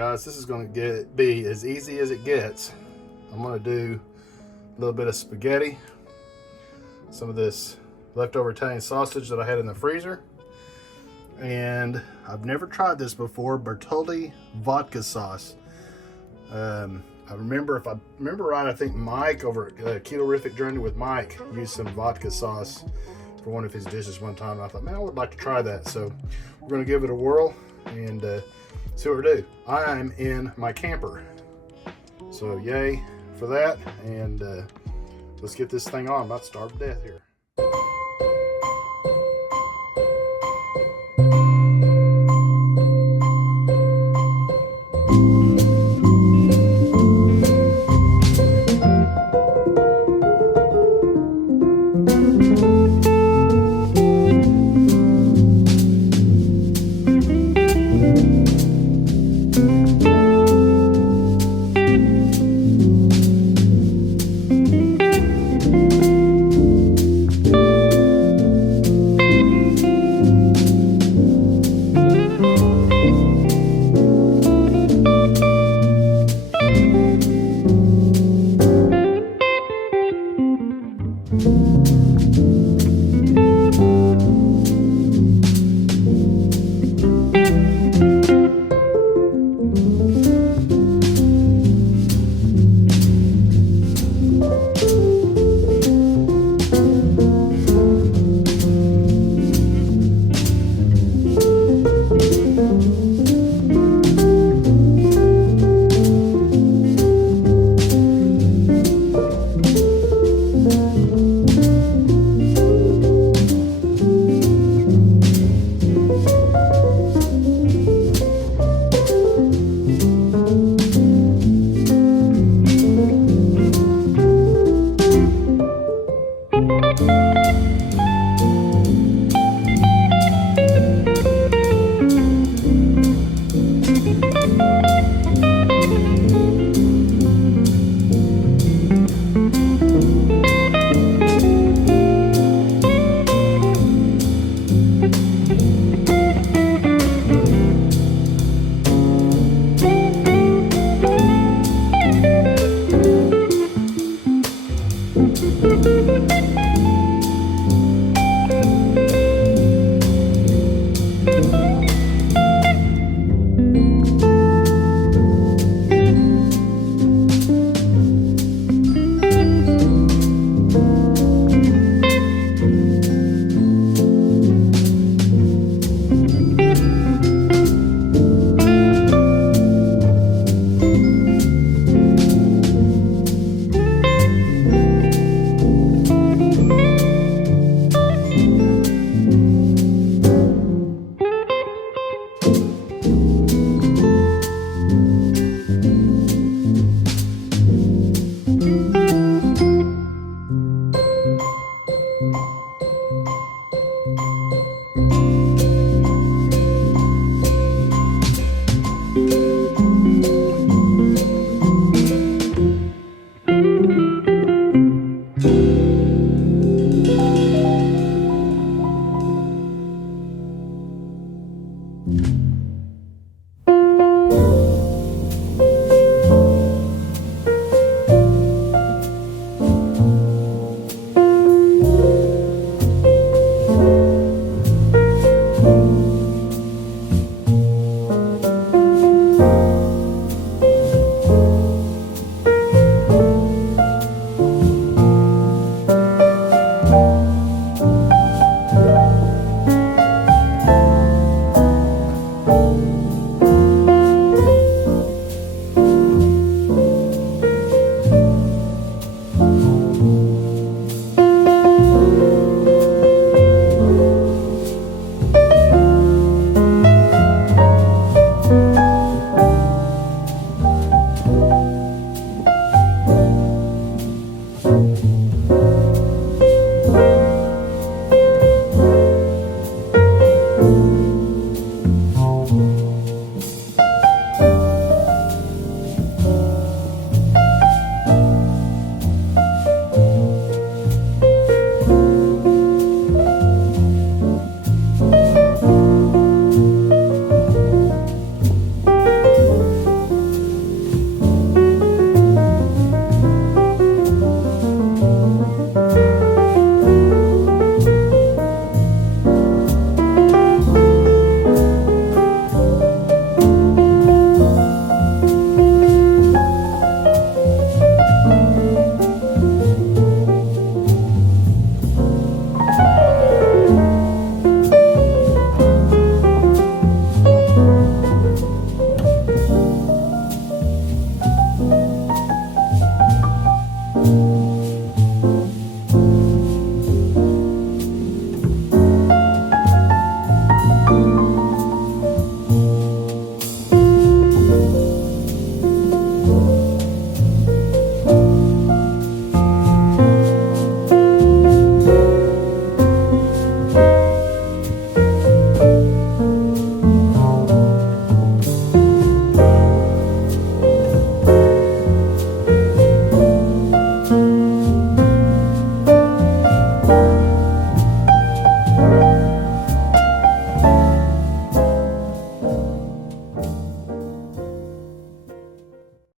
guys, this is going to be as easy as it gets. I'm going to do a little bit of spaghetti, some of this leftover Italian sausage that I had in the freezer, and I've never tried this before, Bertolli Vodka Sauce. I remember, if I remember right, I think Mike over at Keto-rific Journey with Mike used some vodka sauce for one of his dishes one time, and I thought, man, I would like to try that. So we're going to give it a whirl and see what we do. I'm in my camper, so yay for that, and let's get this thing on. I'm about to starve to death here.